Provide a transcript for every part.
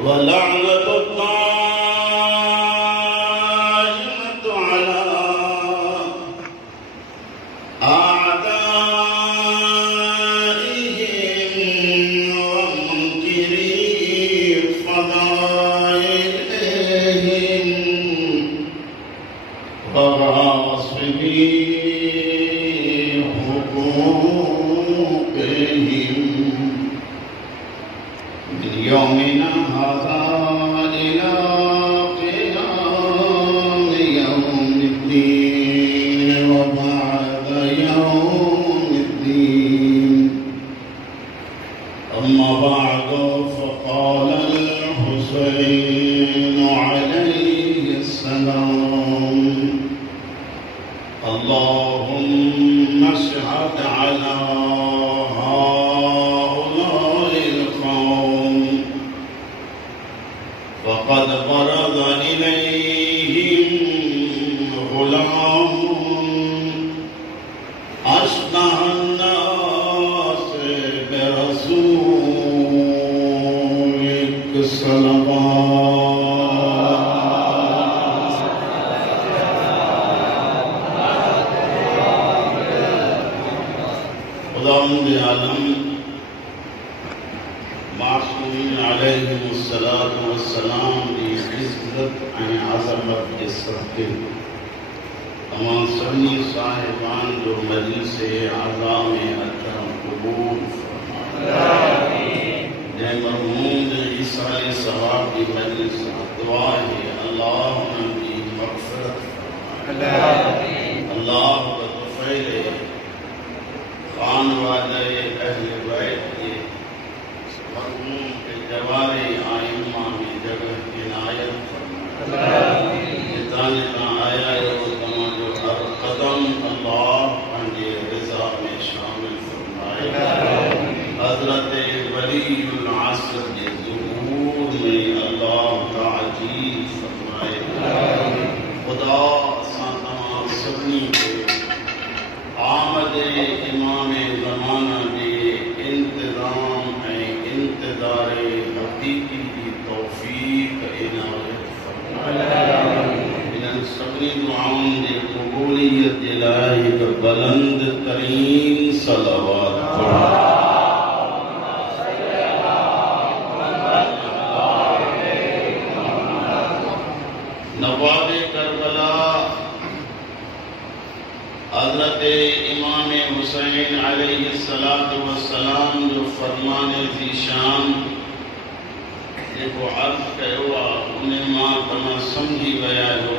वलअनतु दाइमतु अला आदाइहिम व मुनकिरी फदाइलिहिम व गासिबी हुकूकिहिम मिन यौमिना हाज़ा इला क़ियाम यौमिद्दीन व बअद यौमिद्दीन। अम्मा बअद फ़क़ाल अल-हुसैन अलैहिस्सलाम अल्लाहुम्मा अशहद अला हाउलाइल क़ौम फ़क़द बरज़ इलैहिम ग़ुलामुन अशबहन नास बिरसूलिक खुदावंद आलम मासूमीन अलैहिमुस्सलातु वस्सलाम की इज्जत ऐं अज़मत के सदक़े तमाम सभी साहिबान जो मजलिस आज़ा में अचण क़बूल फरमाए। जै मरहूम ईसाल सवाब की मजलिस दुआ है अल्लाह उनकी मग़फ़िरत फरमाए। अल्लाह बतफ़ैल खान वाले अहले बैत के मरहूम के जवारे आइम्मा में जगह इनायत फरमाए। जिताने ना आया है वो तमाम हर कदम अल्लाह पंजे रिज़ा में शामिल फरमाए। हज़रत वलीउल असर के ज़ुहूर में अल्लाह ताजील फरमाए। खुदा असां तमाम सभिनी के आमद इमाम ज़माना के इंतज़ाम ऐं इंतज़ार हक़ीक़ी की तौफ़ीक़ इनायत फरमाए। इन्हनि सभिनी दुआउनि जे क़बूलियत जे लाइ हिकु बुलंद तरीन सलावत नवाबे करबला हज़रत इमाम हुसैन अलैहिस्सलातु वस्सलाम जो फरमाने जी शान जेको अर्ज़ कयो आहे उन मां तव्हां सम्झी विया हो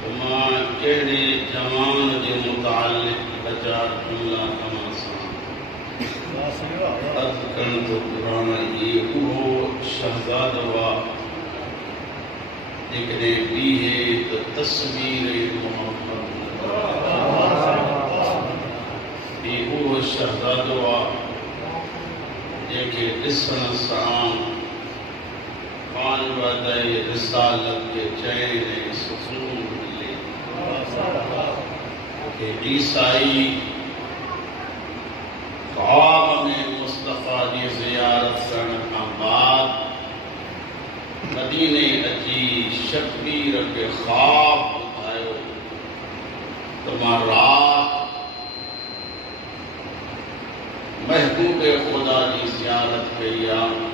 त मां कहिड़े जवान जे मुतालिक़ ॿ-चार जुमिला तव्हां सां अर्ज़ करणु थो घुरां। इहे उहो शहज़ादो आहे जेकॾहिं बीहे त तस्वीर मोहम्मद उहो शहज़ादो आहे जंहिंखे ॾिसण सां पान वधाए रिसालत के चैन ऐं सुकून मिले। कि ईसाई ख्वाब में मुस्तफ़ा जी ज़ियारत करण खां बाद मदीने अची शबीर खे ख्वाब ॿुधायो त मां रात महबूब खुदा की ज़ियारत कई आहे।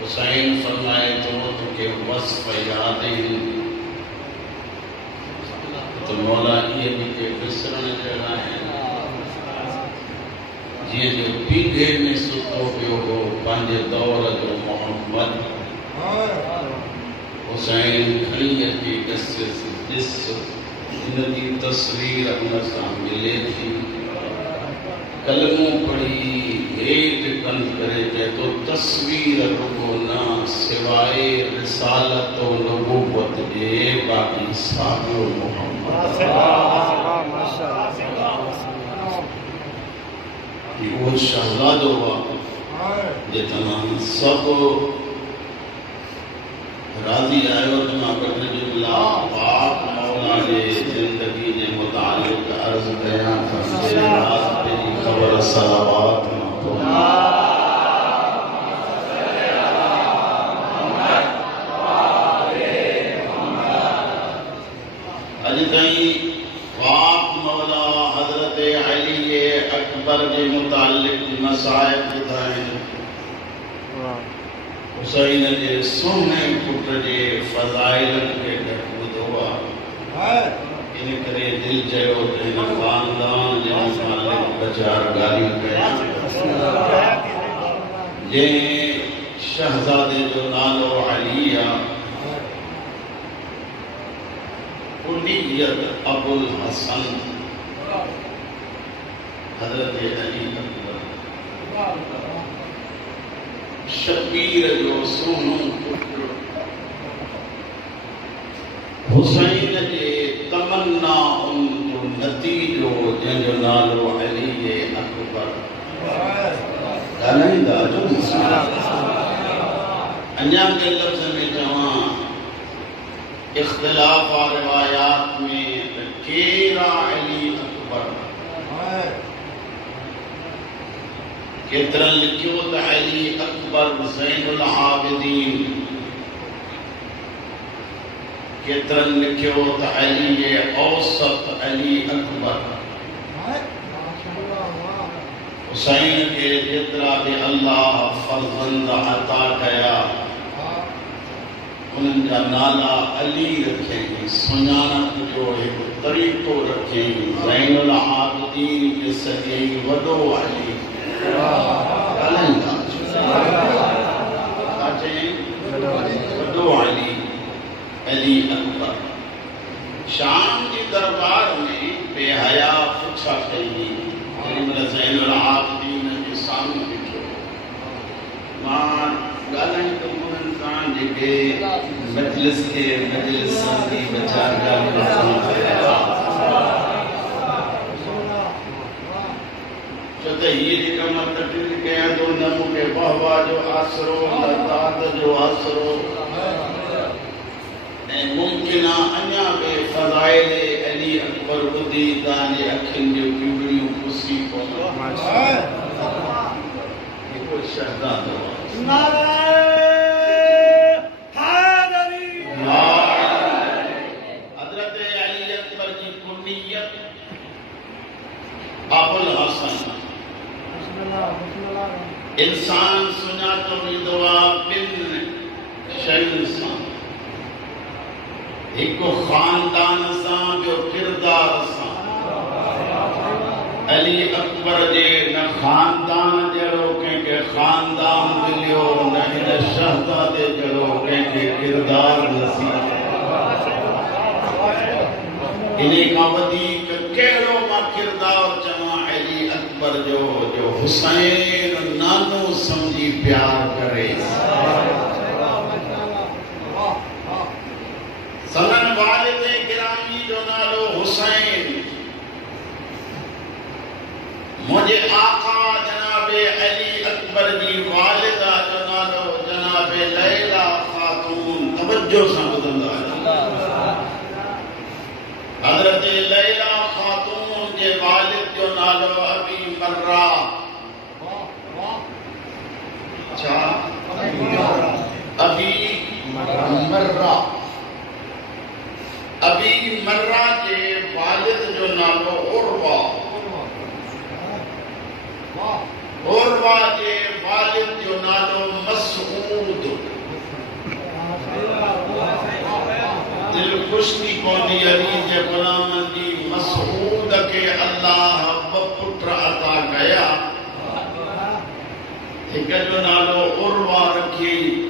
हुसैन फरमाए तो तोखे वस्फ़ याद आहिनि त मौला इहे बि के विसरण जहिड़ा आहिनि। जीअं जो पीढ़े में सुतो पियो हो पंहिंजे दौर जो मोहम्मद हुसैन खणी अची ॾिस इनकी तस्वीर हुन सां मिले थी। कलमों पढ़ी हेठ कंध करे चए तो तस्वीर रुगो न सिवाय रिसालत व नबूवत जे बाक़ी साॻियो मोहम्मद उहो शहज़ादो आहे जे तमाम सभु राज़ी आयो त मां ॿ टे जुमिला पाक मौला जे ज़िंदगी जे मुतालिक़ अर्ज़ कयां त ख़बर सलावत हुसैन हुसैन जे सोने पुट जे फज़ाइल के ॿुधो आहे इन करे दिल चयो त हिन ख़ानदान जे मालिक बचार ॻाल्हियूं कयां जंहिं शहज़ादे जो नालो अली आहे कुनियत अबुल हसन हज़रत अली अकबर शबीर जो सोनो पुत्र हुसैन जे तमन्ना जो नतीजो जंहिंजो नालो अली अकबर ॻाल्हाईंदा जो अञा के लफ़्ज़ में चवां इख्तिलाफ आ रिवायात में केरा अली अकबर केतरन लिखियो त अली अकबर ज़ैनुल आबिदीन केतरन लिखियो त अली औसत अली अकबर हुसैन के जेतिरा भी अल्लाह फर्जंद अता कया उन्हनि जा नाला अली रखियईं सुञाणप जो हिकु तरीक़ो रखियईं ज़ैनुल आबिदीन खे सॼई वॾो अली वॾो अली अली अकबर शाम जी दरबार में बेहया पुछा कई ज़ैनुल आबिदीन जे साम्हूं ॾिठो मां ॻाल्हाई त उन्हनि सां जेके मजलिस खे मजलिस जी वीचार ॻाल्हियूं छो त हीअ जेका मां तकलीफ़ कयां थो न मूंखे वाह जो आसरो न दाद जो आसरो ऐं मुमकिन आहे अञा बि फज़ाइल अली अकबर ॿुधी तव्हांजे अखियुनि जूं पीवड़ियूं पुसी हिकु शहज़ादो हज़रत अली अकबर जी कुनियत अबुल हसन इंसान सुञातो वेंदो आहे ॿिनि शयुनि सां हिकु ख़ानदान सां ॿियो किरदार सां अली अकबर जे न ख़ानदान जहिड़ो कंहिंखे ख़ानदान मिलियो न हिन शहज़ादे जहिड़ो कंहिंखे किरदार नसीब इन खां वधीक कहिड़ो मां किरदार चवां अली अकबर जो हुसैन नानो समझी प्यार करे सनन वालिद गिरामी जो नालो हुसैन मुझे आका जनाबे अली अकबर जी वालिदा जो नालो जनाबे लैला खातून तवज्जो सां ॿुधंदा हज़रत लैला खातून जे वालिद जो नालो अबी मर्रा अच्छा अबी मर्रा अबी मर्रा जे वालिद जो नालो उर्वा उर्वा जे वालिद जो नालो मसऊद दिल खुशकी पौंदी अली जे गुलामनि जी मसऊद के अल्लाह ब पुत्र अता कया हिक जो नालो उर्वा रखियईं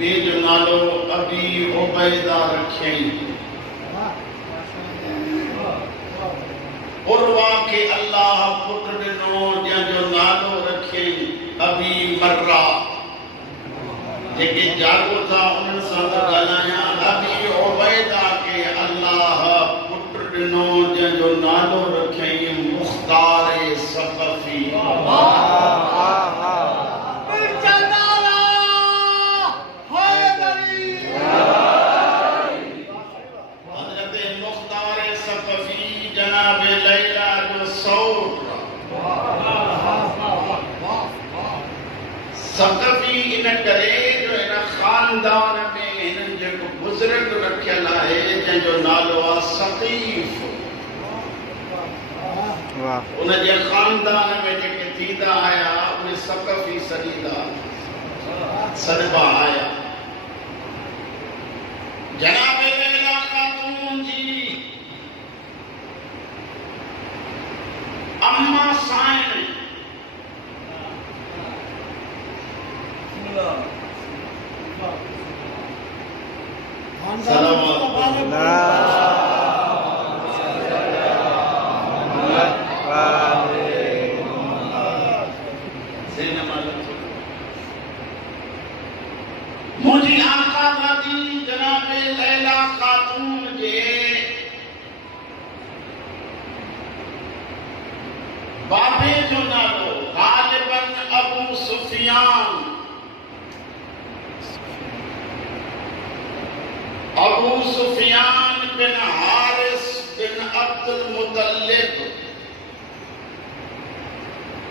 ॿिए जो नालो अबी उबैदा रखियईं उर्वा के अल्लाह पुत्र ॾिनो जंहिंजो नालो रखियईं अबी मर्रा जेके जागो था उन्हनि सां थो ॻाल्हायां अबी उबैदा के अल्लाह पुत्र ॾिनो जंहिंजो नालो रखियईं मुख्तार सक़फ़ी सक़फ़ी इन करे जो इन ख़ानदान में हिननि जेको बुज़ुर्ग रखियल आहे जंहिंजो नालो आहे सक़ीफ़ उन जे ख़ानदान में जेके थींदा आया उहे सकफी सरीदा सदबा आया जनाब लैला खातून जी अम्मा साइन मुझी आका दादी जनाब लैला खातून जे बाबे जो नालो गालिबन अबू सुफियान बिन हारिस बिन अब्दुल मुतल्लिब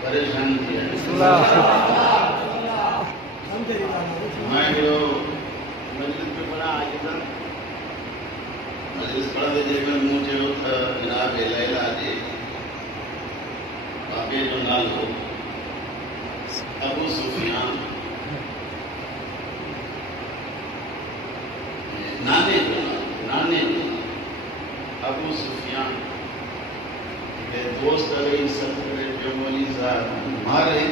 परेशान किया मैं जो मजलिस में पढ़ा आज ना मजलिस पढ़ा दे जेकर मुझे जनाब लैला दे बाबे जो नालो अबू सुफियान नाने अबू सुफियान के दोस्त रही सतरे जो वली साहब मारे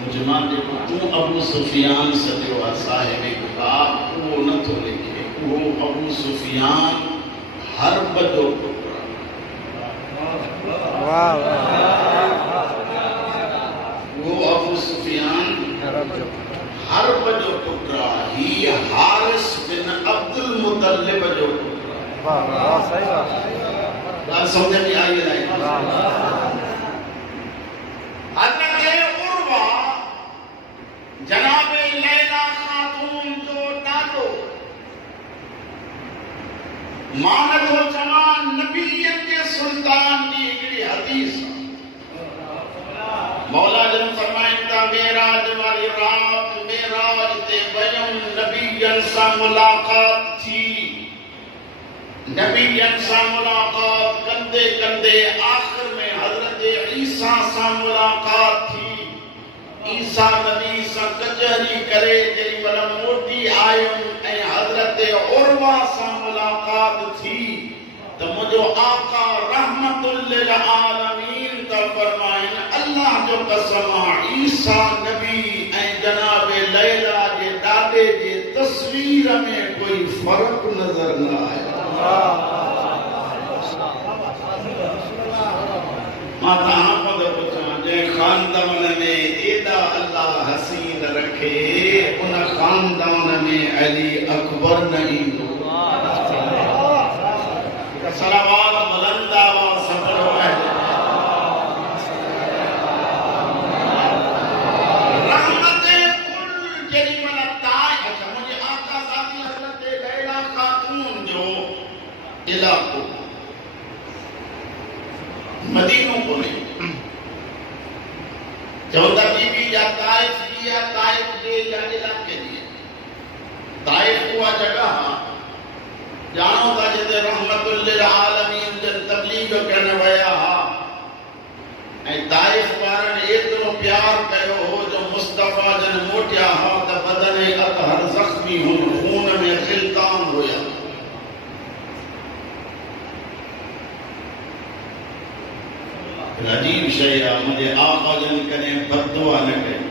मुझे मान देखो तू अबू सुफियान सदेवा साहिब का वो न तो लिखे वो अबू सुफियान हर्ब जो वो अबू सुफियान हर्ब जो पुत्रा ही हारिस बिन अब्दुल मुतल्लिब जो पुत्रा सही बात समझ में आई नहीं हजरत उर्वा जनाब लैला खातून जो दादो मानत हो जमान नबीयत के सुल्तान की हिकड़ी हदीस मौला जन फरमाइंदा मेराज वाली रात मेराज ते वयम नबीयन सा मुलाकात थी नबीयन सा मुलाकात कंदे कंदे आखिर में हजरत ईसा सा मुलाकात थी ईसा नबी सा कचहरी करे जेरी वल मोटी आयम ऐ हजरत उर्वा सा मुलाकात थी तो मुझो आका रहमतुल लिल आलमीन का फरमाइन अल्लाह जो कसम ईसा नबी ऐ जनाब लैला जे दादे जे तस्वीर में कोई फर्क नजर न आया माता पद पुछा जे खानदान में एदा अल्लाह हसीन रखे उन खानदान में अली अकबर नहीं सलावात बुलंदा व सफर रहमत कुल जेरी मलता अच्छा मुझे आका साथी हजरत लैला खातून जो इलाको मदीनों को नहीं चौदह बीबी या ताइफ किया ताइफ के या इलाके लिए ताइफ हुआ जगह जानो था जिते रहमतुल लिल आलमीन जन तबलीग करने वया हा ऐ ताइफ वारन एतरो प्यार कयो हो जो मुस्तफा जन मोटिया हा त बदन अतहर जख्मी हो खून में खिलतान होया अजीब शय मुझे आका जन कने बददुआ न कई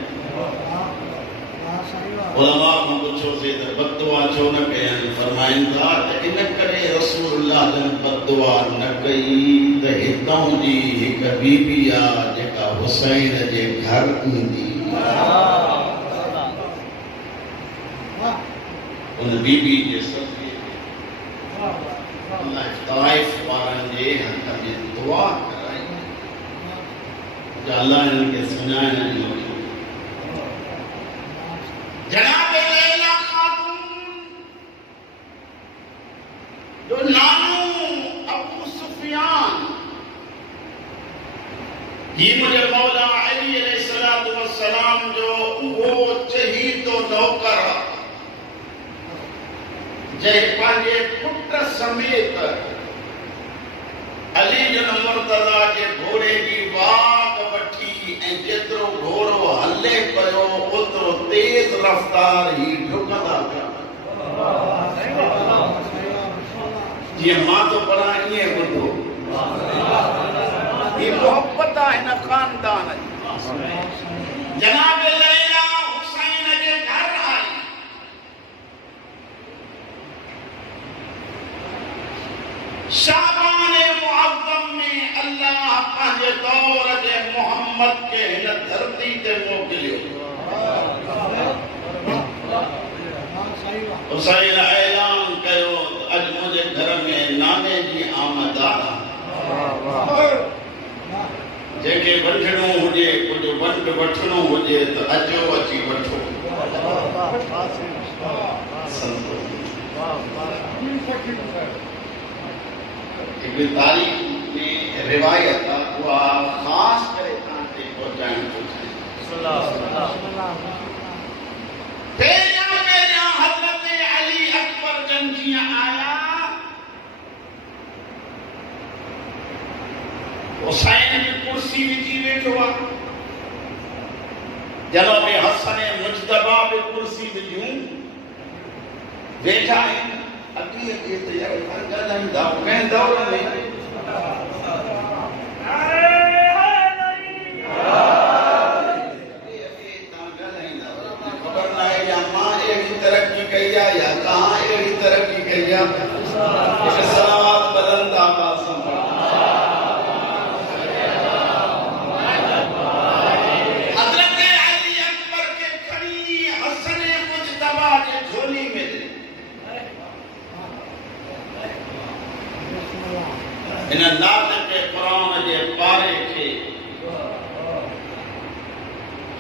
उलमा को पूछो से त बददुआ छो न कयन फरमाइन था त इन करे रसूलुल्लाह जन बददुआ न कई त हितों जी एक बीबी आ जेका हुसैन जे घर ईंदी उन बीबी जे सदके अल्लाह ताइफ वारन जे हक में दुआ कराई अल्लाह इनके सुनाए जनाब लैला खातून जो नानू अबू सुफियान ये मुझे मौला अली अलैहिस्सलातु वस्सलाम जो वो चही तो नौकर जय पांजे पुत्र समेत अली जन मुर्तजा के घोड़े की वाग वठी ऐं जेतिरो घोड़ो हले पियो ओतिरो तेज रफ़्तार ही डुकंदा पिया। जीअं मां थो पढ़ां ईअं ॿुधो, ही मोहब्बत आहे हिन ख़ानदान जी। जनाब लैला हुसैन जे घर आई। शाबाने मुअज़्ज़म में अल्लाह पंहिंजे दौर जे मोहम्मद के हिन धरती ते मोकिलियो। हुसैन ऐलान कयो अॼु मुंहिंजे घर में नाने जी आमद आहे। जंहिंखे वठिणो हुजे, कुझु वंड वठिणो हुजे त अचो अची वठो। हिकु तारीख़ में रिवायत आहे, उहा ख़ासि करे तव्हांखे पहुचाइण थो चाहियां। पहिरियां हज़रत अली अकबर जन जीअं आया, हुसैन जी कुर्सी विझी वेठो आहे। जनाब हसन मुजतबा बि कुर्सी विझूं वेठा आहिनि। अॻे अॻे त यार ॻाल्हाईंदा कंहिं दौर में खबर न आहे या मां अहिड़ी तरक़ी कई आहे या तव्हां अहिड़ी तरक़ी कई आहे। सलावत बुलंद आवाज़ सां इन नातिक़ क़ुरान जे पारे खे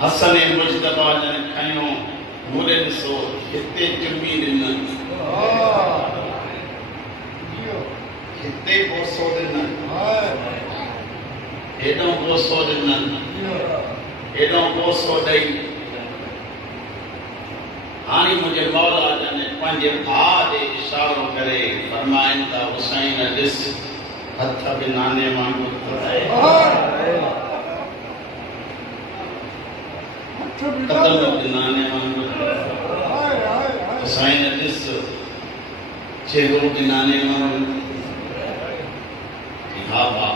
हसन मुजतबा जन खयो। मुरे ॾिसो हिते चुमी ॾिननि, हिते बोसो ॾिननि, हेॾो बोसो ॾिननि, हेॾो बोसो ॾेई हाणे मुंहिंजे मौला जन पंहिंजे भाउ ॾे इशारो करे फरमाइनि था, हुसैन ॾिस हथ बि नाने वांगुरु कदम बि नाने वांगुरु, हुसैन ॾिस चेहरो बि नाने वांगुरु। हा हा,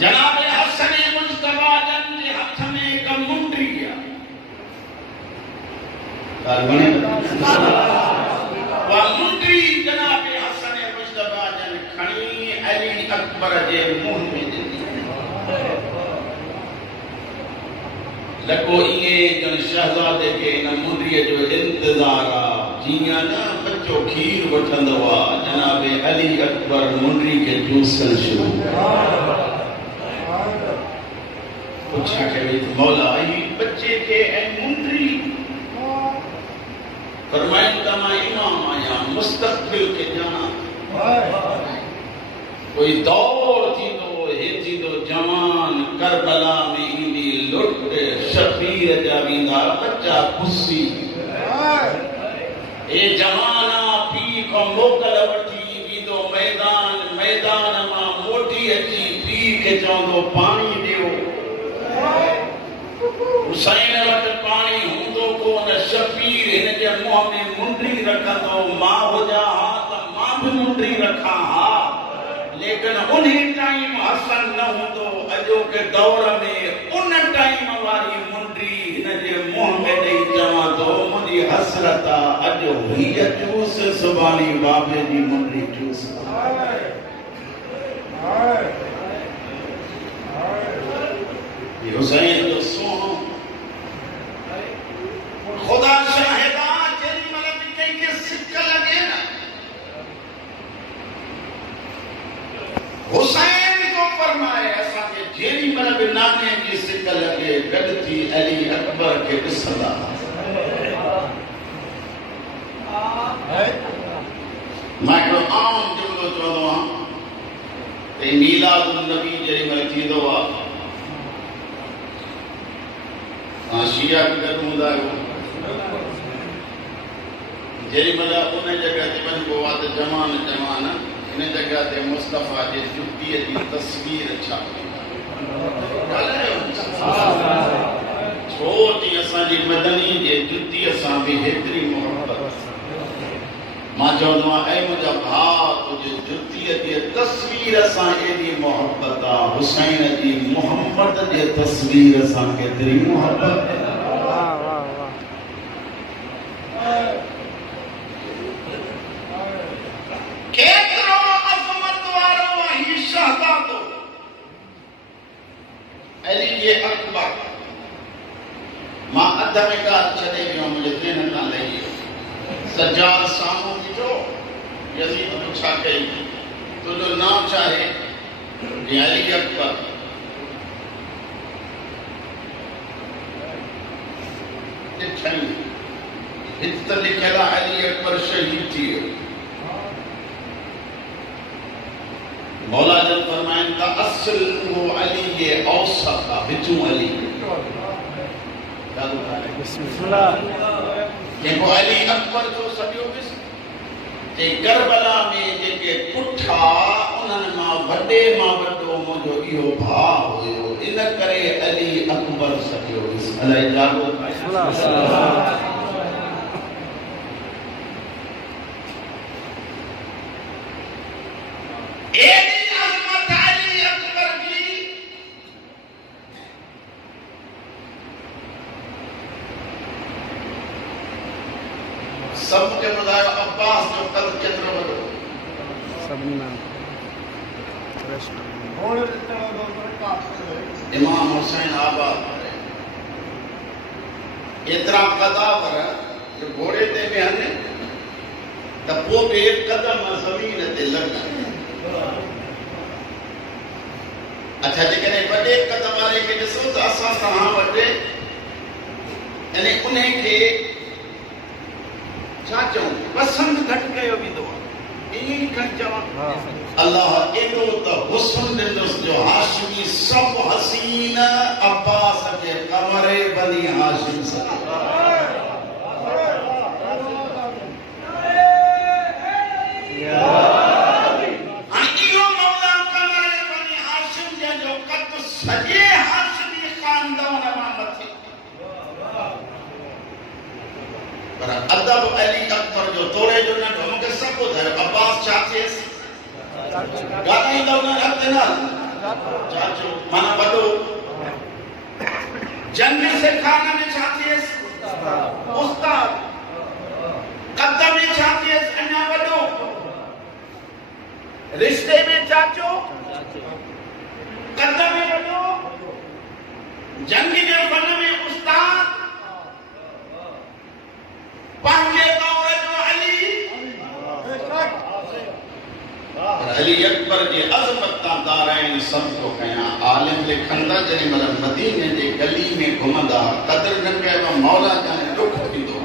जनाब हसन मुजतबा जन जे हथ में हिकु मुंडी आहे। उहा मुंडी जनाब हसन मुजतबा जन खणी अली अकबर जे मुंह में ॾिनी। लॻो ईअं ॼण शहज़ादे खे हिन मुंडीअ जो इंतज़ार आहे, जीअं न बच्चो खीर वठंदो आहे। जनाब अली अकबर मुंडी खे चूसण शुरू। पुछा कई मौला ही बच्चे के ऐं मुंडी फरमाइनि त मां इमाम आहियां, मुस्तक़बिल खे ॼाणा। कोई दौर थींदो, हे थींदो जवान, करबला में ईंदी लुट, शबीर जा वेंदा बच्चा खुशी। हे जवाना पीउ खां मोकल वठी वेंदो मैदान, मैदान मां मोटी अची पीउ खे चवंदो पाणी ॾियो। हुसैन वटि पाणी हूंदो कोन, शबीर हिन जे मुंहं में मुंडी रखंदो। मां हुजां हा त मां बि मुंडी रखां हा, लेकिन उन टाइम हसन न हूंदो। अॼोके दौर में उन टाइम वारी मुंडी हिन जे मुंहं में ॾेई चवां थो मुंहिंजी हसरत आहे, अॼु हीअ चूस, सुभाणे बाबे जी मुंडी चूस। हुसैन जो सोनो खुदा शाहिदा, जेॾी महिल बि कंहिंखे सिक लॻे न, हुसैन जो फरमाए असांखे जेॾी महिल बि नाने जी सिक लॻे गॾु थी अली अकबर खे ॾिसंदा। मां हिकिड़ो आम जुमिलो चवंदो आहियां त मीलाद नबी जेॾी महिल थींदो आहे, शिया बि गॾु हूंदा आहियो, जेॾी महिल उन जॻह ते वञिबो आहे त जवान जवान इन जगह ते मुस्तफ़ा जे जुत्तीअ जी तस्वीर छापी छो जी असांजी मदनी जे जुत्तीअ सां बि हेतिरी मोहब्बत मां चवंदो आहियां ऐं मुंहिंजा भाउ तुंहिंजे जुत्तीअ जे तस्वीर सां एॾी मोहब्बत आहे हुसैन जी मोहम्मद जे तस्वीर सां केतिरी मोहब्बत केतिरो अज़मत वारो आहे शहज़ादो अली जे अकबर मां अध में ॻाल्हि छॾे वियो मुंहिंजे ज़हन खां लही वियो सज्जाद साम्हूं ॾिठो यज़ीद तूं छा कई तुंहिंजो नाम छा आहे अली अकबर ॾिठई हिते त लिखियल आहे अली अकबर शहीद थी वियो मौला जन फरमाइनि था असुल वो अली ये औसत का विचू अली जेको अली अकबर जो सॼो विस जे करबला में जेके पुठा उन्हनि मां वॾे मां वॾो मुंहिंजो इहो भाउ हुयो इन करे अली अकबर सॼो विस अलाए जागो सब के ॿुधायो अब्बास जो कद केतिरो वॾो इमाम हुसैन आबाद एतिरा कदावर जो घोड़े ते वेहनि त पोइ बि कदम ज़मीन ते लॻनि अच्छा जेकॾहिं वॾे कदम वारे खे ॾिसो त असां सां वॾे यानी उन खे छा चऊं पसंदि घटि कयो वेंदो आहे ईअं ई खणी चवां अल्लाह एॾो त हुस्न ॾिनसि जो हाशिमी सभु हसीन अब्बास जे कमरे बनी हाशिम सॼे हाशिमी खानदान मां मथे पर अदब अली अकबर जो तोड़े जो नंढो मूंखे सभु ॿुधायो अब्बास छा थिएसि ॻाल्हाईंदव न हथ न चाचो माना वॾो जंग सिखाने में छा थिएसि उस्ताद कद में छा थिएसि अञा वॾो रिश्ते में चाचो कद में वॾो जंग जे फन में उस्ताद पंहिंजे दौर जो अली अकबर जे अज़मत तां दाराइन सब को कया आलिम लिखंदा जॾहिं मतलब मदीने जे गली में घुमंदा क़दर न कयो मौला जाने दुख थींदो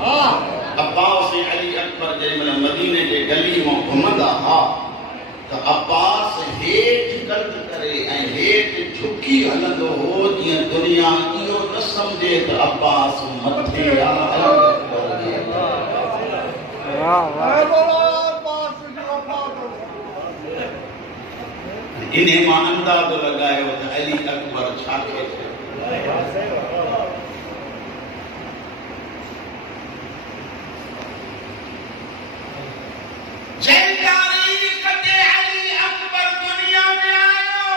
अब्बास ऐं अली अकबर जे मतलब मदीने जे गली में घुमंदा हा त अब्बास हेठि कद करे ऐं हेठि झुकी हलंदो हो जीअं दुनिया इहो न सम्झे त अब्बास मथे इन्हें मां अंदाज़ो लगायो त अली अकबर छा थे जंगारी कटे अली अकबर दुनिया में आयो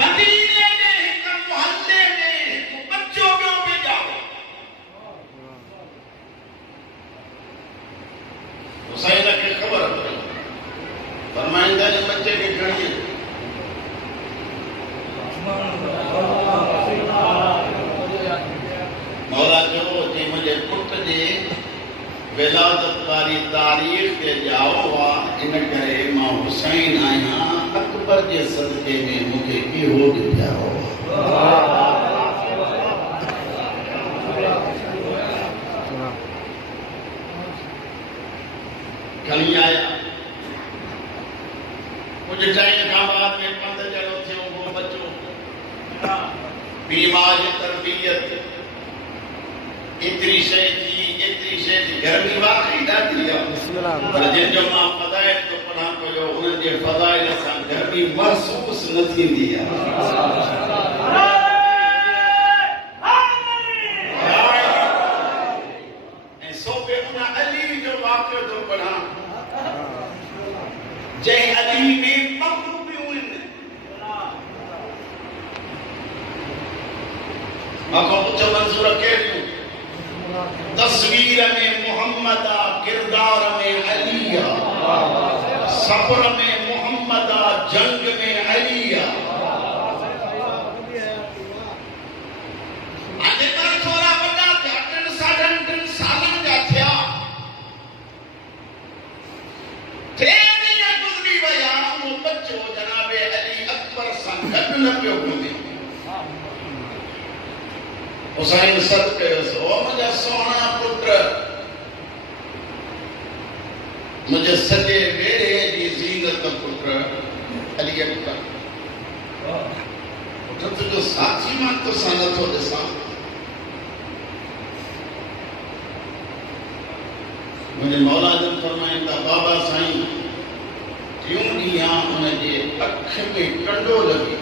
मदीने में एक मोहल्ले में एक बच्चों को भेजा हुसैन के खबर पड़ी फरमाइंदा ने बच्चे के खड़िए मौला जो जे मुझे पुट जे विलादत वारी तारीख ते जाओ वा इन करे मां हुसैन आहियां अकबर जे सदके में मूंखे इहो ॾिठो खणी आया कुछ टाइम खां बाद में पंध जहिड़ो थियो हो बच्चो बीमार जी तरबियत एतिरी शइ थी एतिरी शइ जी गर्मी वाकई ॾाढी आहे पर जिन जो मां फ़ज़ाइल थो पढ़ां पियो उन्हनि जे फ़ज़ाइल सां गर्मी महसूस न थींदी आहे ऐं सो बि उन अली जो वाक़ियो थो पढ़ां जंहिं अली में मखलूक़ियूं आहिनि आखो पुछ मंज़ूर कहिड़ियूं तस्वीर में मोहम्मद किरदार में अली सब्र में मोहम्मद जंग में अली थोड़ा वॾा थिया 3 सालनि जा थिया 3 ॾींहं गुज़री विया उहो बच्चो जनाबे अली अकबर सां गॾु न पियो घुमे हुसैन सॾु कयोसि ओ मुंहिंजा सोहणा पुट मुंहिंजे सॼे वेड़े जी ज़ीनत पुट अली अकबर पुट तुंहिंजो साथी मां तोसां नथो ॾिसां मुंहिंजे मौला जन फरमाइनि था बाबा साईं टियों ॾींहं उनजे अख में कंडो लॻी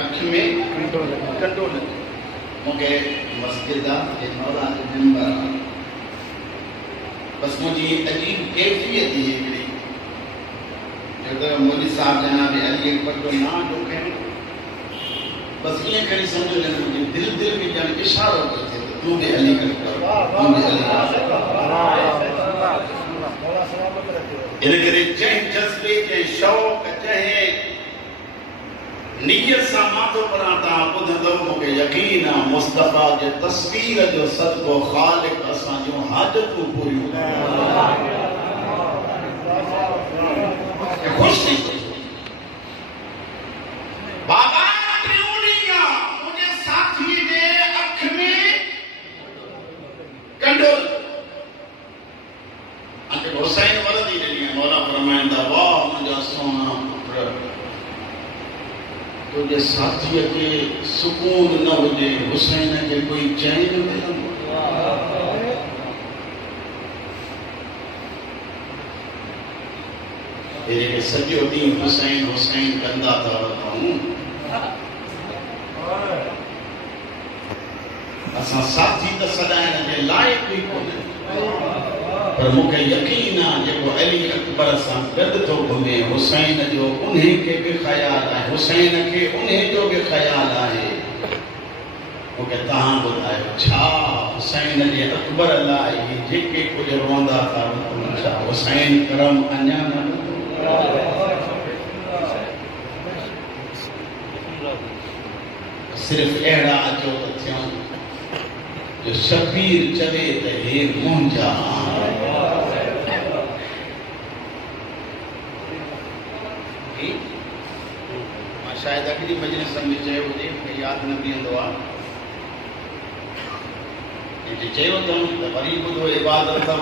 अख में कंडो लॻी मूंखे मस्जिद आहे मौला जो मेंबर आहे बसि मुंहिंजी अजीब कैफ़ियत ई हिकिड़ी जो मोदी साहब जनाब अली अकबर जो नाम जो कहिड़ो बसि ईअं करे सम्झो ॼण मुंहिंजी दिलि में ॼण इशारो थो थिए त तूं बि अली अकबर तूं बि अली इन करे जंहिं जज़्बे जंहिं शौक़ जंहिं नियत सां मां थो पढ़ां तव्हां ॿुधंदव मूंखे यकीन आहे मुस्तफ़ा जे तस्वीर जो सदको ख़ालिक़ असां जूं हाजतूं पूरियूं ख़ुशि थी बाबा मुंहिंजे साथी जे अख में कंडो हुसैन वरदी ॾिनी मौला फरमाइनि था वाह मुंहिंजा सोना पुट तुंहिंजे साथीअ खे सुकून न हुजे हुसैन खे कोई चैन मिलंदो जेके सॼो ॾींहुं हुसैन हुसैन कंदा था रहूं असां साथी त सॾाइण जे लाइक़ ई कोन्हे पर मूंखे यकीन आहे जेको अली अकबर सां गॾु थो घुमे हुसैन जो उन खे बि ख़्याल आहे हुसैन खे उन जो बि ख़्याल आहे मूंखे तव्हां ॿुधायो छा हुसैन जे अकबर लाइ जेके कुझु रहंदा था छा हुसैन करम अञा न सिर्फ़ अहिड़ा अचो त थियूं जो शबीर चवे त हे मुंहिंजा मां शायदि अॻिली मजलिस में चयो हुजे मूंखे यादि न बीहंदो आहे चयो अथऊं त वरी ॿुधो इबादत अथव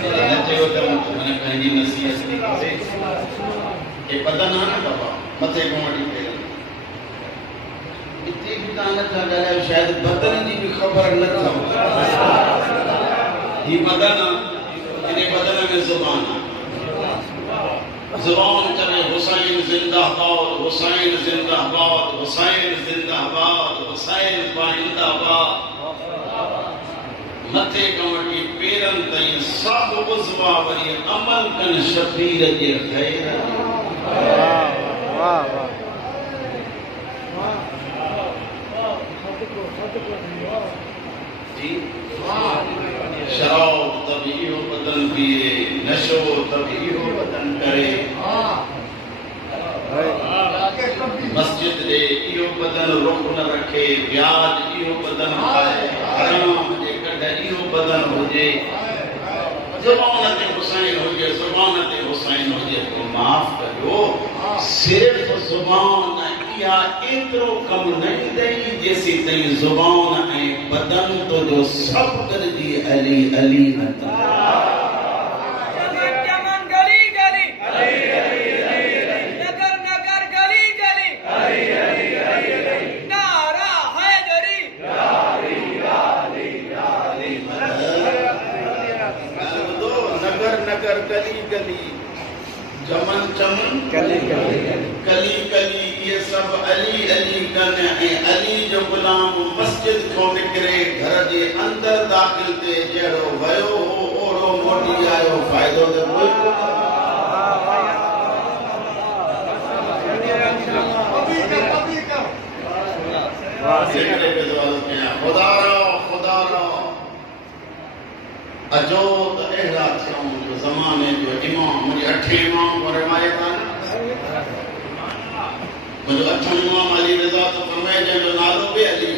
न चयो अथऊं त मन पंहिंजी नसीहत थी करे हे बदन आहे न बाबा मथे खां वठी पेरनि इते बि तव्हां नथा ॻाल्हायो शायदि बदन जी बि ख़बर न अथव ही बदन आहे इन बदन में ज़ुबान आहे ज़ुबान चवे हुसैन ज़िंदाबाद हुसैन ज़िंदाबाद हुसैन ज़िंदाबाद हुसैन पाइंदाबाद मथे खां वठी पेरनि ताईं सभु उज़वा वरी अमल कनि शबीर जे ख़ैर शराब तब इहो बदन पिए नशो तब इहो बदन करे मस्जिद दे इहो बदन रुख न रखे ब्याज इहो बदन खाए हराम जे कढ इहो बदन हुजे ज़ुबान ते हुसैन हुजे ज़ुबान ते हुसैन हुजे तो माफ़ कयो सिर्फ़ ज़ुबान इहा एतिरो कमु न ईंदई जेसी ताईं ज़ुबान ऐं बदन तो जो सभु गॾिजी अली अली न कली कली चमन चमन कली कली कली कली ये सब अली अली कन ऐं अली जो गुलाम मस्जिद को निकरे घर जे अंदर दाखिल ते जहिड़ो वयो हो ओड़ो मोटी आयो फ़ाइदो त कोई खुदा अजो त अहिड़ा थियूं जो ज़माने जो इमाम मुंहिंजे अठे इमाम को रिवायत आहे मुंहिंजो अठो इमाम अली रज़ा तो फरमाए जंहिंजो नालो बि अली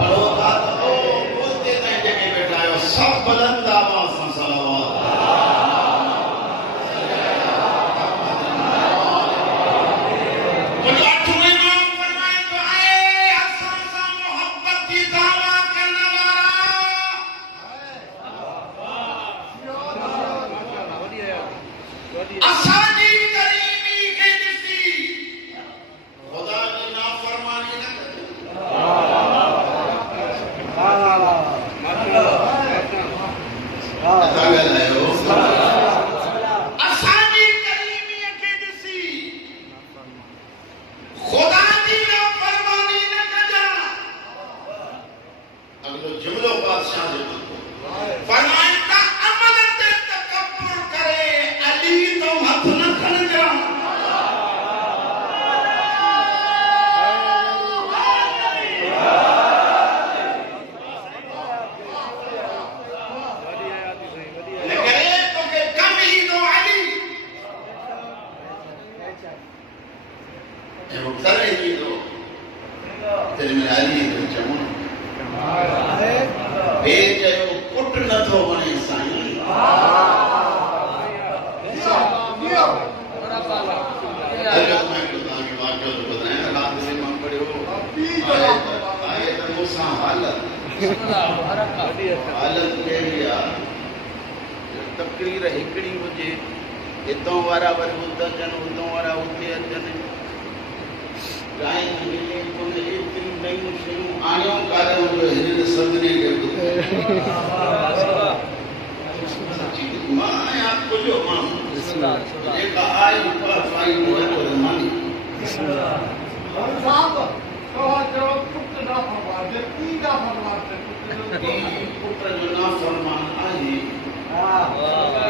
पढ़ो था त ओ बोलते ताईं जेके वेठा आहियो सभु बुलंद आवाज़ सां सलावत तकरीर हिकड़ी हुजे हितों वारा वरी हुते अचनि हुतों वारा हुते अचनि गाय मिले कोन एतिरी नयूं शयूं आणियूं कारियूं जो हिन सभिनी खे मां या कुझु मां जेका आई पाई हुई मानी पुत्र जो नाफ़रमान आहे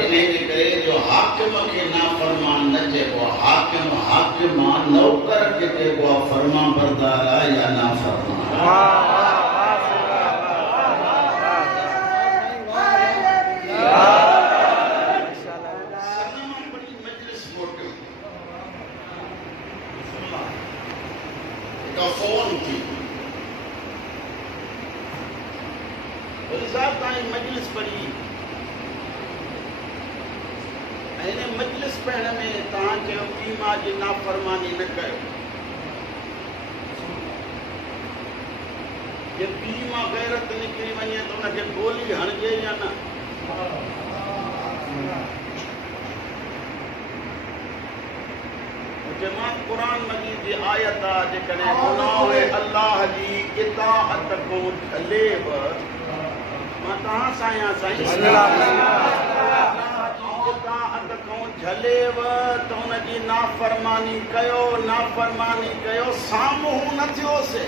इन्हें करे जो हाकिम के नाफरमान न चेबो हाकिम हाकिमा नौकर के चेबो फरमा बरदार या नाफरमान बड़ी मजलिस मोटियो का फोन थी साहब ताई मजलिस पढ़ी इन मजलिस पढ़ण में तव्हां चयो पीउ मां जी नाफ़रमानी न कयो जे पीउ मां गैरत निकिरी वञे त उनखे गोली हणिजे या न जमात कुरान मजीद जी आयत आहे जेकॾहिं गुनाह अल्लाह जी इताअत को हले बि मां तव्हां सां आहियां साईं झलेव त हुनजी नाफ़रमानी कयो साम्हूं न थियोसि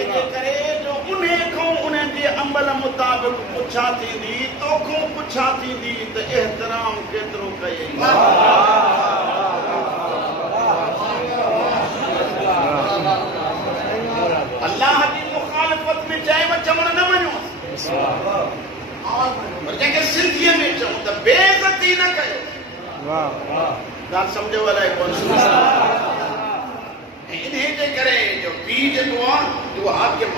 इनजे करे जो उन्हनि जे अमल मुताबिक़ पुछा थींदी तोखां पुछा थींदी त एहतराम केतिरो कई अल्लाह जी मुखालिफ़त में चए चवण न वञो पर जेके सिंधीअ में चऊं त बेइज़ती न कयो ॻाल्हि सम्झो अलाए कोन इनजे करे जो पीउ जेको आहे उहो हाकिम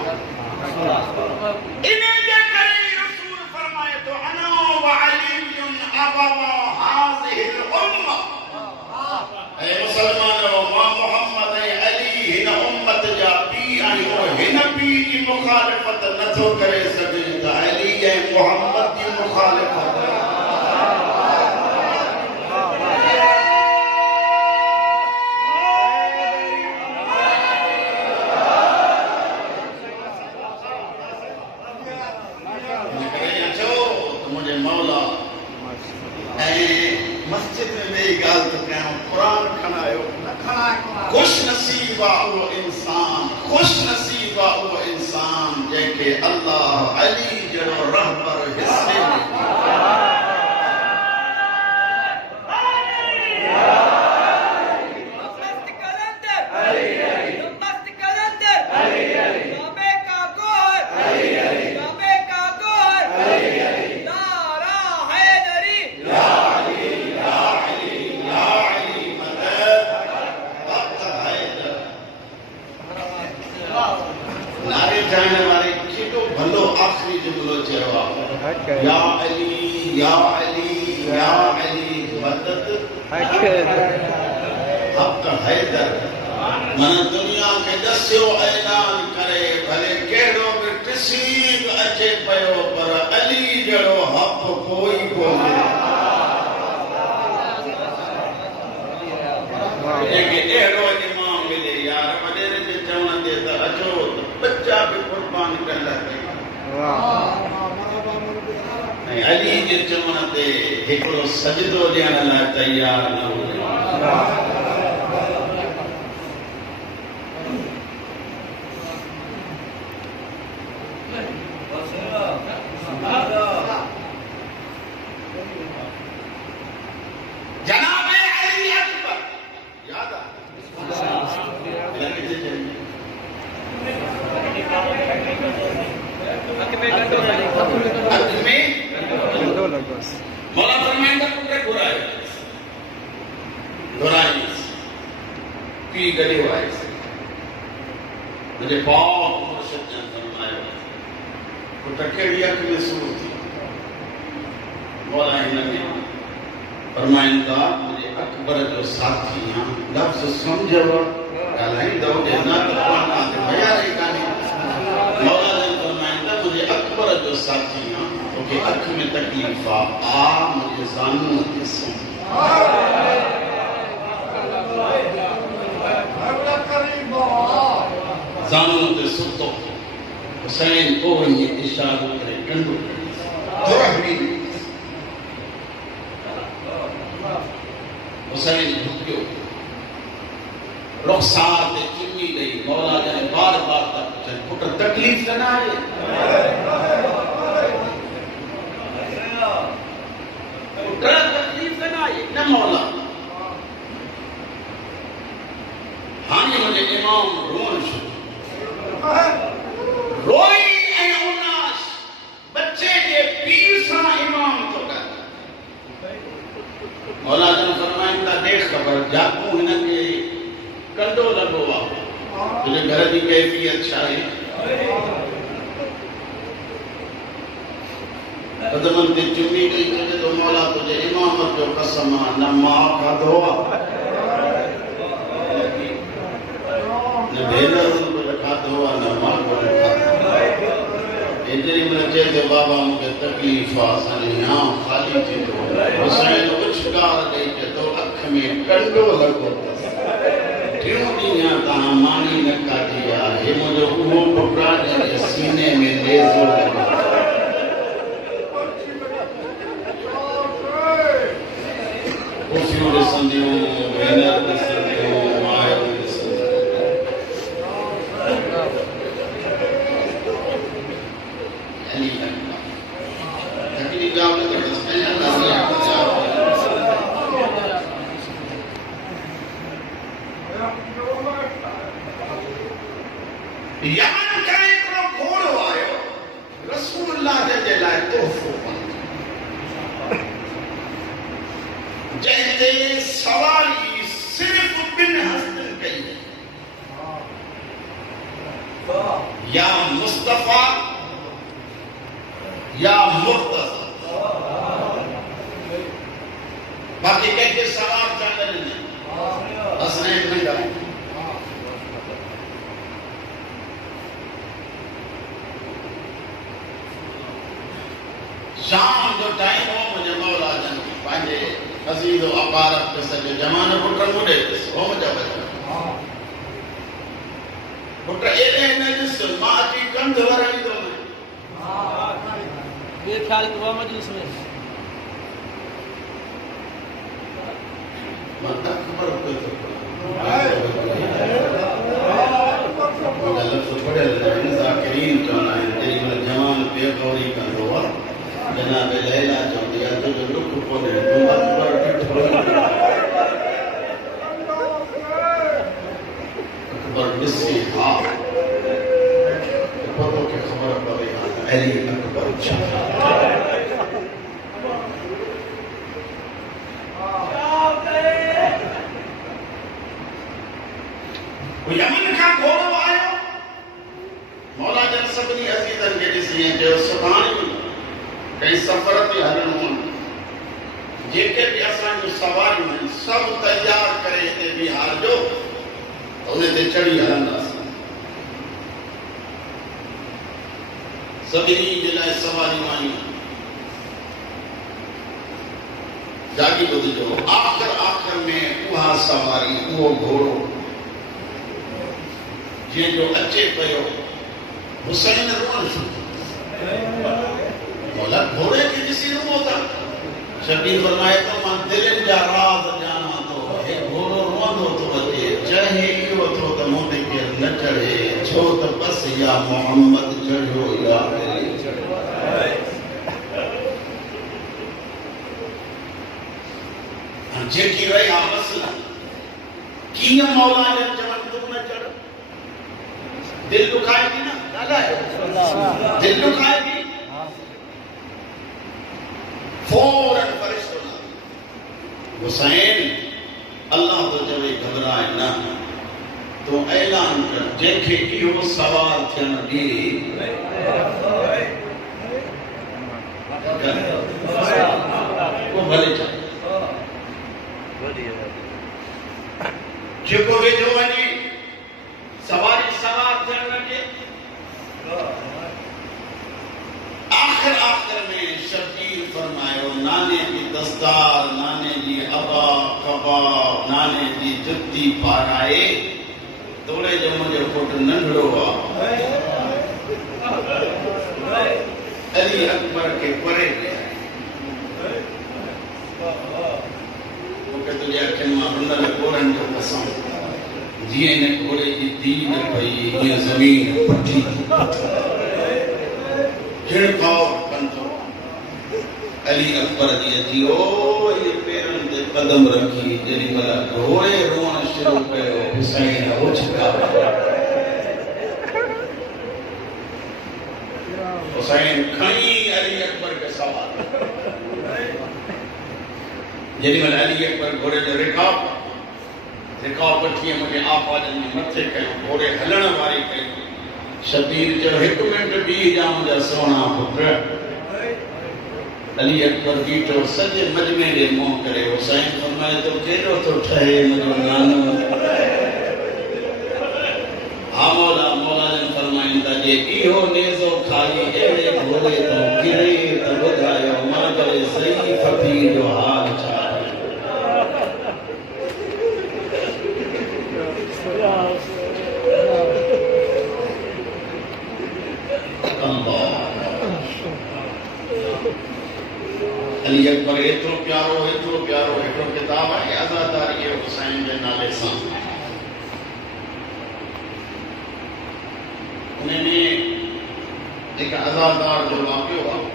इनजे करे रसूल फरमाए थो अना व अलीयुन अबवा हाज़िहिल उम्मा ऐ मुसलमानो मां मोहम्मद ऐं अली हिन उम्मत जा पीउ आहियूं हिन पीउ जी मुखालिफ़त नथो करे सघे त अली ऐं मोहम्मद जी मुखालिफ़त गाल तो क्या कुरान खणायो खुश नसीब वो इंसान खुश नसीब वो इंसान जेके अल्लाह अली जड़ो रहबर हिस्से या अली मदद हक हैदर मन दुनिया के दस्यो ऐलान करे भले केड़ो भी तसीब अचे पयो पर अली जड़ो हक कोई कोने लेके एड़ो इमाम मिले यार वडेरे जे चवण ते त अचो बच्चा भी कुर्बान कर लगे अली जे चवण ते हिकिड़ो सजदो ॾियण लाइ तयार न हो जनाबे अली अकबर याद मौला फरमाइंदा पुत्र घुराई पी गले वाइस मुझे पाक मुर्शिद ने फरमाया पुत्र केड़ी अख में सूर थी मौला इन्हें फरमाइंदा मुझे अकबर जो साथी हां लफ्ज समझव गालाई दो देना तो पाना दे भैया रे कानी मौला ने फरमाइंदा मुझे अकबर जो साथी हां कि अख में तकलीफ आ मुझे जानू के सुन जानू ते सुतो हुसैन को ये इशारो करे कंडो दुरहनी हुसैन झुकियो रुखसार ते चुन्नी दई मौला ने बार-बार तक पुत्र तकलीफ ना है तकलीफ ना ये न मौला हाने मुझे इमाम रोई ऐ उन्नास बच्चे जे पीर सा इमाम तो कर मौला ने फरमाया देख खबर जाकू इनके कंडो लगो आ तुझे घर की कैफियत छा है कदमन ते चुमी गई तुझे तो मौला तुझे इमामत जो कसम न मां का दुआ न भेनर को रखा दुआ न मां को रखा इतनी में चेते बाबा मुझे तकलीफ आसानी हां खाली थी तो हुसैन उछगार दे के तो अख में कंडो लगो टियों ॾींहं तव्हां मानी न काटी आहे मुंहिंजो उहो टुकड़ा जे सीने में लेज़ो लॻो कुर्सियूं ॾिसंदियूं भेनर ॾिसंदियूं मायूं ॾिसंदियूं अली अकबर हिकिड़ी ॻाल्हि त यमन का हिकिड़ो घोड़ो आयो रसूलुल्लाह जे लाइ तोहफ़ो जंहिंते सवारी सिर्फ़ ॿिनि हस्तनि कई या मुस्तफ़ा या मुर्तज़ा बाक़ी कंहिंखे सवार था कनि असां न ॻाल्हि शाम जो टाइम हो मुझे मौला जन पांजे अजीज और अपारक के सजे जमाने पुत्र मुडे हो मुझे बचा पुत्र एले न जिस मां की कंध वराई दो ये ख्याल हुआ मजलिस में मां अकबर पे तो लफ़्ज़ पढ़ियल आहिनि ज़ाकिरीन चवंदा आहिनि जेॾी महिल जवान बेगौरी कंदो आहे जनाब लैला चवंदी आहे तुंहिंजो डुख कोन्हे तूं अकबर ॾिठो अकबर ॾिसी हा पोइ तोखे ख़बर पवे हा त अली अकबर छा यमन खां घोड़ो आयो मौला जन सभिनी अज़ीज़नि खे ॾिसी ऐं चयो सुभाणे कई सफ़र ते हलणो जेके बि असांजूं सवारियूं आहिनि सभु तयार करे हिते बीहारजो उन ते चढ़ी हलंदासीं सभिनी जे लाइ सवारियूं आहियूं जागी ॿुधिजो आख़िर में उहा सवारी उहो घोड़ो जंहिंजो अचे पियो हुसैन रोअण शुरू मौला घोड़े खे ॾिसी रुओ था शबीर फरमाए थो मां दिलनि जा राज़ ॼाणा थो हे घोड़ो रोअंदो थो अचे चहे इहो थो त मूं ते केरु न चढ़े छो त बसि या मोहम्मद चढ़ियो या अली चढ़ियो जेकी रही आहे मसला कीअं मौला जन चवनि तूं न चढ़ दिल दुखाएगी ना दिल दुखाएगी फौरन फरिश्तो ना हुसैन अल्लाह तो चवे घबराए ना तो ऐलान कर जंहिंखे इहो सवाल थियण ॾे वो भले चाहे जेको वेझो वञे सवारी सवार थियण लॻे आख़िर में शबीर फरमायो नाने जी दस्तार नाने जी अबा कबाब नाने जी जुती पाराए तोड़े जो मुंहिंजो पुटु नंढड़ो आहे अली अकबर खे परे मूंखे तुंहिंजे अखियुनि मां रुंडल घोड़नि जो कसम जीअं हिन घोड़े जी दीद पई हीअं ज़मीन पटी हिड़काव कंदो अली अकबर जी अची ओ ये पेरनि ते कदम रखी जेॾी महिल घोड़े रोअण शुरू कयो हुसैन उछका हुसैन खणी अली अकबर खे सवार जेॾी महिल अली अकबर घोड़े जो रिकाब वठी मुंहिंजे आपाजनि में मथे कयो घोड़े हलण वारी कई शबीर चयो हिकु मिंट बीह जा मुंहिंजा सोना पुट अली अकबर बीठो सॼे मजमे ॾे मुंहुं करे हुसैन फरमाए थो केॾो थो ठहे मुंहिंजो नानो हा मौला जन फरमाइनि था जे इहो नेज़ो खाई अहिड़े घोड़े तो किरे त ॿुधायो मां करे सही फ़क़ीर जो हाल छा अली अकबर एतिरो प्यारो हिकिड़ो किताब आहे आज़ादारी हुसैन जे नाले सां उनमें हिकु आज़ादार जो वाक़ियो आहे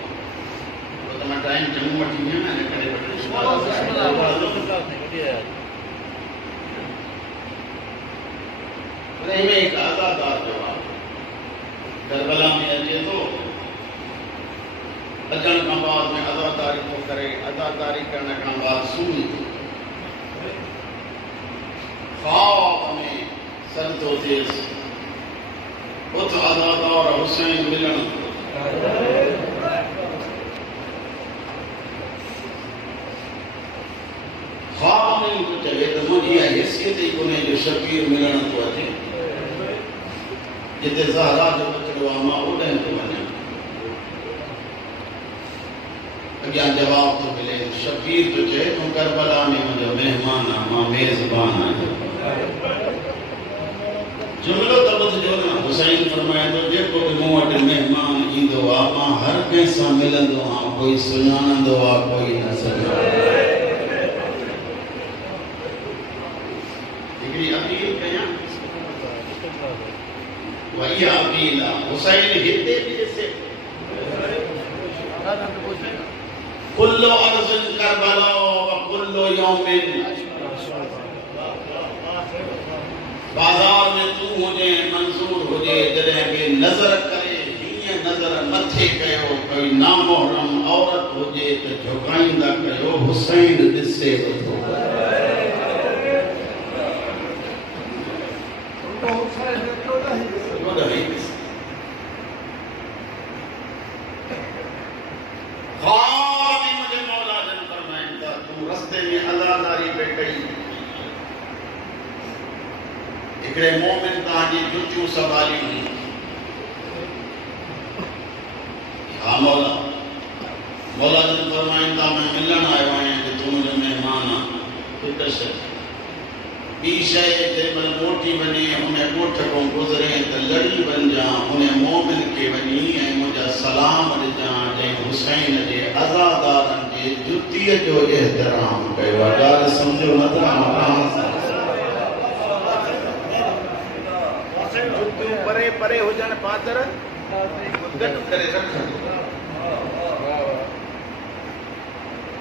त मां टाइम चङो वठी वियुमि हिन करे उनमें हिकु आज़ादार जो आहे करबला में अचे थो अचण खां बाद में अदादारी थो करे अदादारी करण खां बाद सुम्ही ख्वाब में सर थो थिएसि उथ अदादार हुसैन मिलण ख्वाब में थो चवे त मुंहिंजी हैसियत ई कोन्हे जो शबीर मिलण थो अचे जिते ज़हरा जो बचिड़ो आहे मां ओॾांहुं थो वञा अॻियां जवाब थो मिले शबीर थो चए तूं करबला में मुंहिंजो महिमान आहे मां मेज़बान आहियां जुमिलो त ॿुधिजो न हुसैन फरमाए थो जेको बि मूं वटि महिमान ईंदो आहे मां हर कंहिं सां मिलंदो आहियां कोई सुञाणंदो आहे कोई न सुञाणंदो हिकिड़ी अपील कयां वही अपील हुसैन हिते भी ॾिसे कुल्लो अर्ज़ुन करबला व कुल्लो यौमिन बाजार में तू हुजे मंजूर हुजे जॾहिं के नज़र करे हीअं नज़र मथे कयो कोई नामोहरम औरत हुजे त झुकाईंदा कयो हुसैन ॾिसे थो हिकिड़े मोमिन तव्हांजी जुतियूं संभाली हुई हा मौला मौला जन फरमाइनि था मैं मिलण आयो आहियां कि तूं मुंहिंजो महिमान आहे हिकु शइ ॿी शइ जेमहिल मोटी वञे हुन ॻोठ खां गुज़रे त लड़ी वञा हुन मोमिन खे वञी ऐं मुंहिंजा सलाम ॾिजां जंहिं हुसैन जे अज़ादारनि जे जुतीअ जो एहतराम कयो आहे ॻाल्हि सम्झो नथा परे परे हुजन पादर गट करे रखन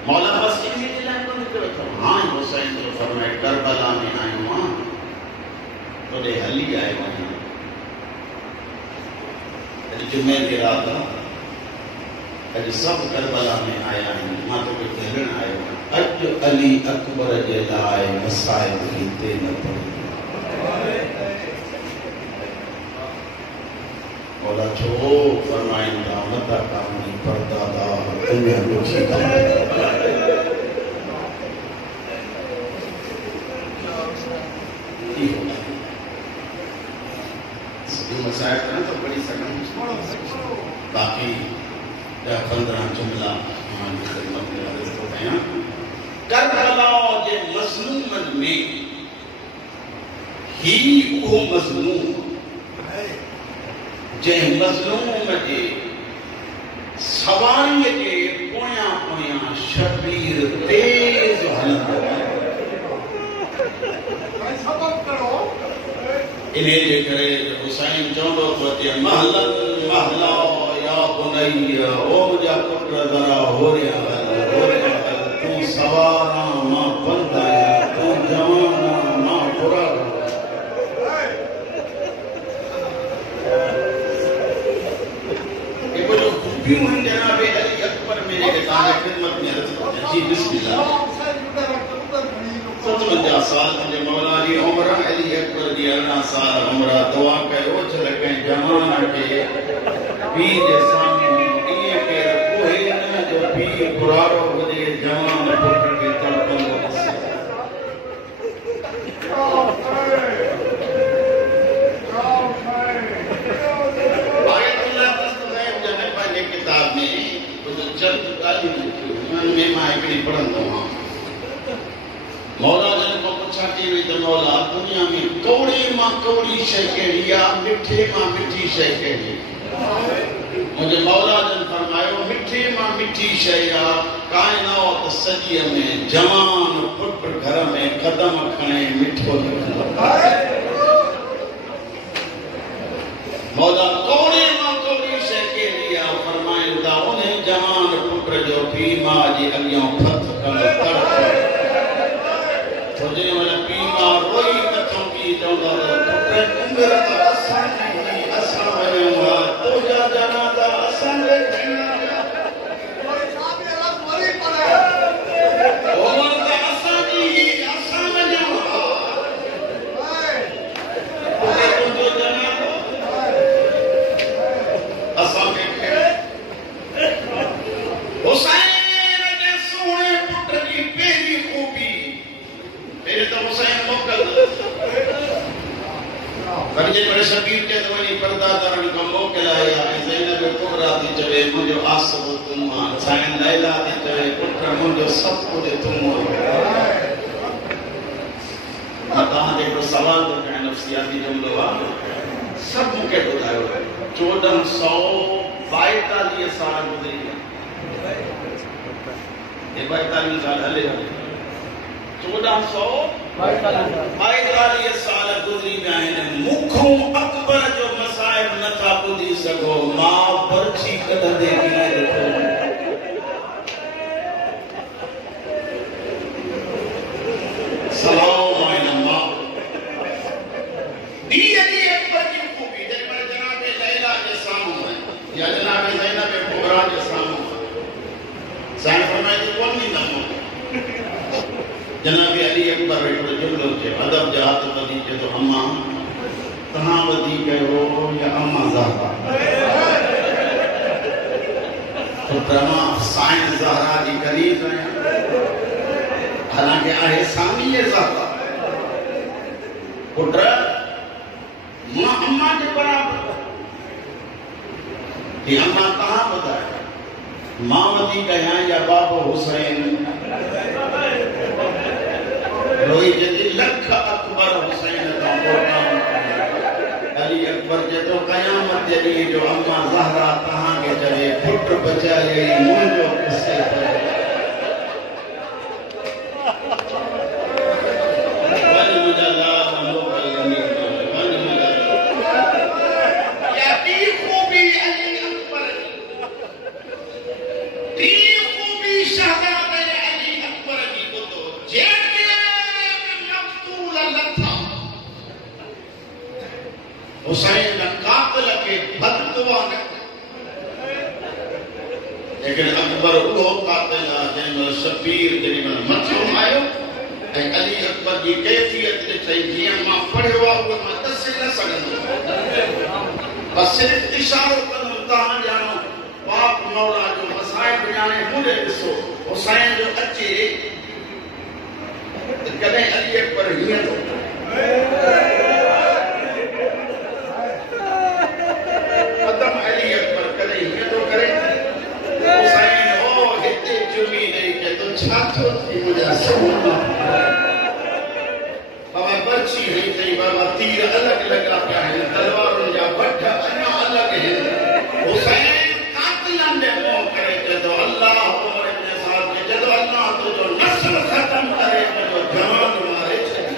मौला बस इसी के लाइन को निकल था हां हुसैन तो फरमाए करबला में आयो हां तो दे हली आए वहां अज जुमे की रात अज सब करबला में आया है मां तो के कहण आयो अज अली अकबर जे लाए मसाइब हिते न पड़ी मौला छो फरमाइंदा मता कामनी परदादा दुनिया दुखी का सभी मसाइल करना तो बड़ी सकन बाकी 10-15 जुमला हमारी खिदमत में अर्ज तो बयां करबला जे मज़लूमन में ही वो मज़लूम जे मज़लूम जे सवारीअ जे पोयां पोयां शबीर तेज हलंदो इन्हे जे करे हुसैन चवंदो पियो महलन महला या बुनैया ओ मुंहिंजा पुट ज़रा होरिया हल तूं सवारां मां बंद आहियां तूं जवान मां बुरा जनाब अली अकबर मेरे खिदमत में अर्ज करते जी बिस्मिल्लाह 57 साल मुझे मौला जी उम्र अली अकबर जी 18 साल उम्र दुआ कयो छल कहीं जवान के पी जे सामने ये के कोई न जो पी पुरारो हुजे जवान पुट के तड़पंदो किताब में वो चंद गालियां में मां हिकिड़ी पढ़ंदो हां मौला जन को पुछा थी हुई त मौला दुनिया में कौड़ी मां कौड़ी शइ कहिड़ी आहे मिठे मां मिठी शइ कहिड़ी मुंहिंजे मौला जन फरमायो मिठे मां मिठी शइ आहे काइनात सॼीअ में जवान पुट घर में कदम खणे मिठो लिखंदो मौला कौड़ी मां कौड़ी शइ कहिड़ी आहे फरमाइनि था उन जवान पुट जो पी मां जे अॻियां फत कनि तड़प तो जे वाला पी मां रोई नथो की चवंदा पुट उंगर त असांजी असां वञूं हा तुंहिंजा जनाज़ा असां देखणा वरी साहब अलॻि वरी पर उमर त असांजी असां वञूं हा तुंहिंजो जनाज़ो असां खे हुसैन जे सोणे पुट जी पहिरीं खूबी मेरे तो हुसैन मोकल वञे पर शबीर के वञी परदादारनि खां मोकिल आया ऐं ज़ैनब कुबरा थी चवे मुंहिंजो आसब तूं आहे साईं लैला थी चवे पुट मुंहिंजो सभु कुझु तूं आहे मां तव्हांखे हिकिड़ो सुवाल थो कयां नफ़्सियाती जुमिलो आहे सभु मूंखे ॿुधायो 1442 साल गुज़री विया 42 साल हले 1400 45 साल गुज़री विया आहिनि मुखों अकबर जो मसाइब नथा ॿुधी सघो मां पर्ची कढंदे कीअं ॾिठो सलाम आहिनि मां दी अली अकबर की खूबी जेकर जनाब लैला के सामू है या जनाब ज़ैनब कुबरा के सामू है साईं फरमाए कौन ॾींदा जनाब अली अकबर हिकिड़ो जुमिलो चयो अदब जा हथ वधी चयो तो अम्मा तव्हां वधी कयो या अम्मा ज़हरा तो तव्हां साईं ज़हरा जी करीब आहियां हालांकि आहे सामी ज़हरा पुट मां अम्मा के बराबर कि अम्मा तव्हां ॿुधायो मां वधी कयां या बाबो हुसैन रोई जदी लख अकबर हुसैन का कोटा अली अकबर जो कयामत जदी जो अम्मा ज़हरा तहां के चले पुट बचाए मुंजो किसे वली मुजल्ला लोकल नहीं वली मुजल्ला या दी खूबी अली अकबर दी खूबी शहजादा अली अकबर की को तो जे हुसैन कातिल के बददुआ न लेकिन अकबर वो कातिल जंहिंमहिल शबीर जेॾीमहिल मथो आयो ऐं अली अकबर जी कैफ़ियत ॾिठई जीअं मां पढ़ियो आहे उहो मां दसे न सघंदुमि बस सिर्फ़ इशारो कंदुमि तव्हां ॼाणो पाक मौला जो मसाइब ॼाणे मुंहिंजे ॾिसो हुसैन जो अचे कॾहिं अली अकबर हीअं थो कदम अली अकबर करे हीअं थो करे हुसैन ओ हिते चुमी ॾेई के तो छा थो थी मुंहिंजा सोना बाबा पर्ची हई अथई बाबा तीर अलॻि लॻा पिया आहिनि तलवारुनि जा वठ अञा अलॻि आहिनि हुसैन कातिलनि ॾे मुंहुं करे चए थो अल्लाह उमर इब्न साद खे चए थो अल्लाह तुंहिंजो नस्ल ख़तम करे मुंहिंजो जान मारे छॾी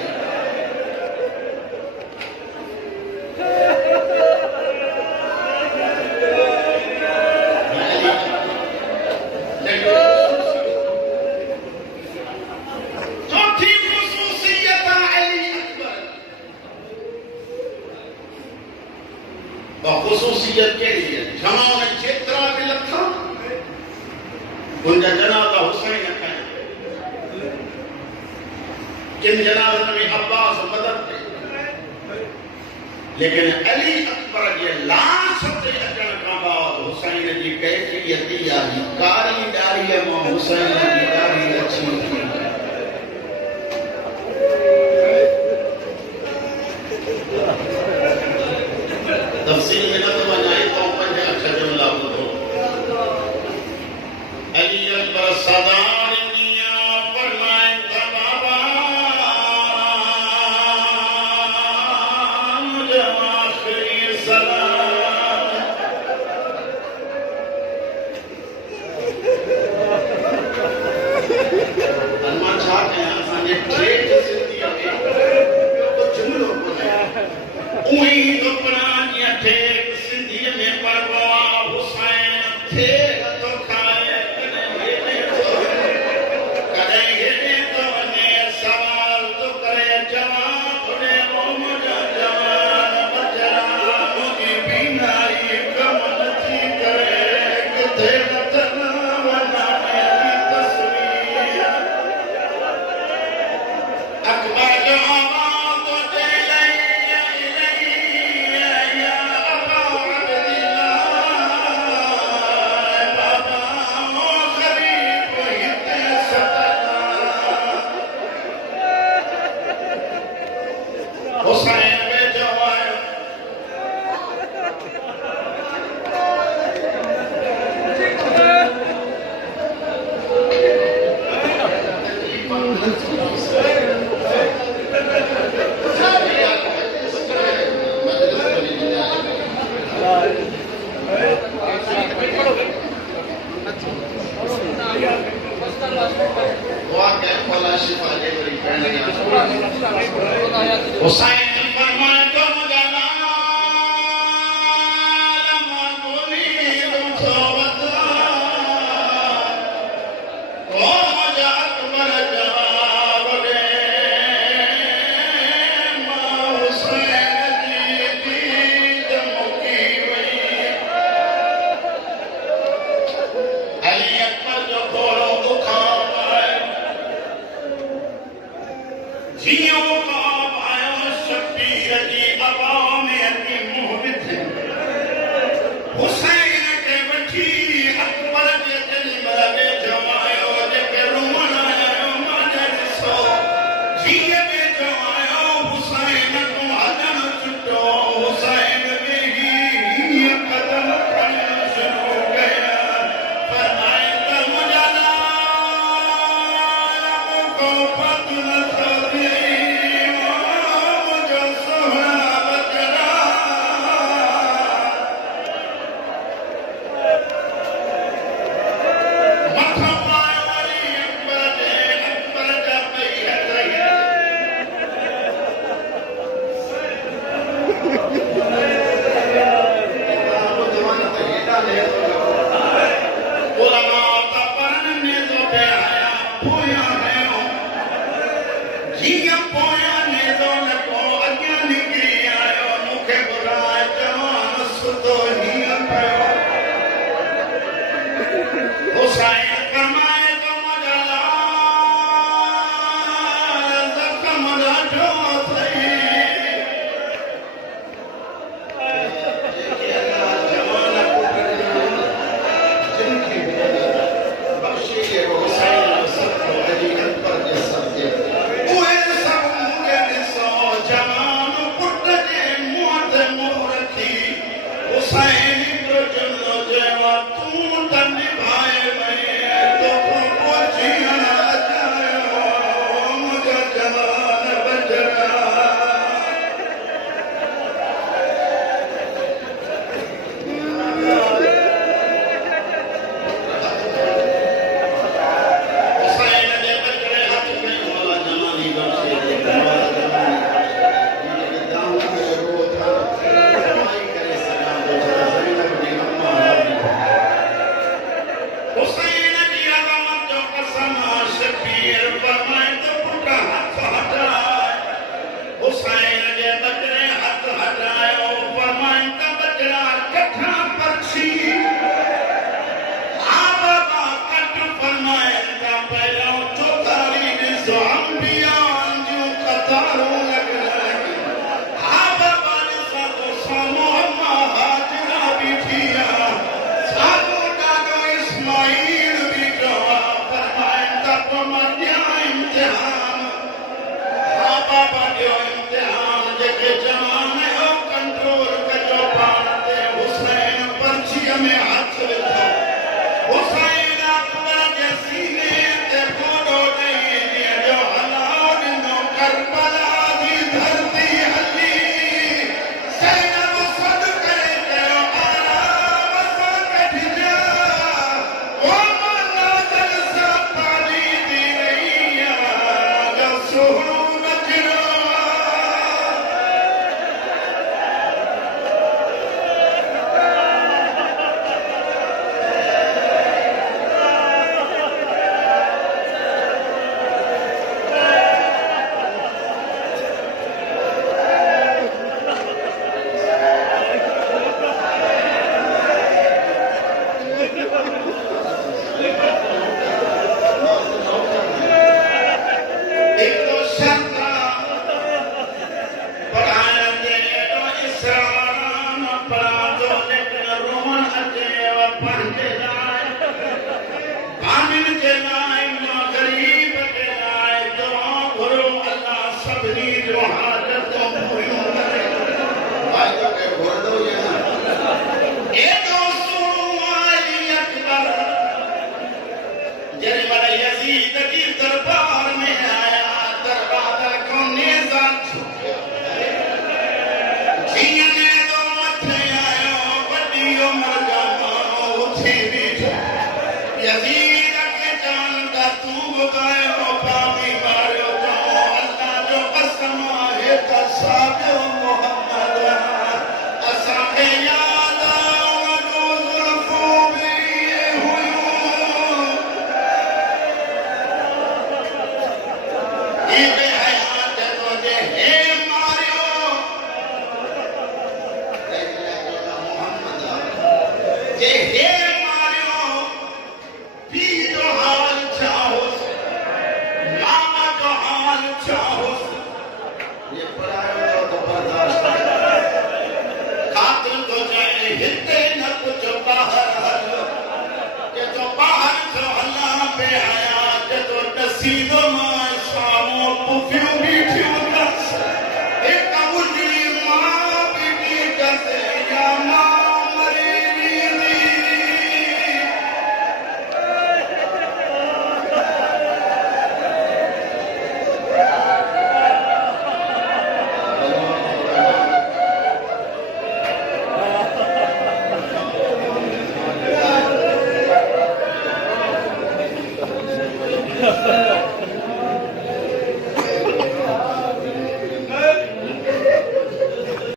ख़ुसूसियत कहिड़ी है जवान जेतिरा बि लथा उनजा जनाज़ा हुसैन कया किन जनाज़नि में अब्बास मदद कई लेकिन अली अकबर जे लाश ते अचण खां बाद हुसैन जी कैफ़ियत आई कारी ॾाढ़ीअ मां हुसैन जी ॾाढ़ी अची तफसील में न तो वञाई तो पंज अक्षर जुमला ॿुधो अली अकबर सदार मियां फरमाइनि था बाबा मुंहिंजो आख़िरी सलाम हुसैन फरमाए तो मुझे समाहे का साबियो मोहम्मद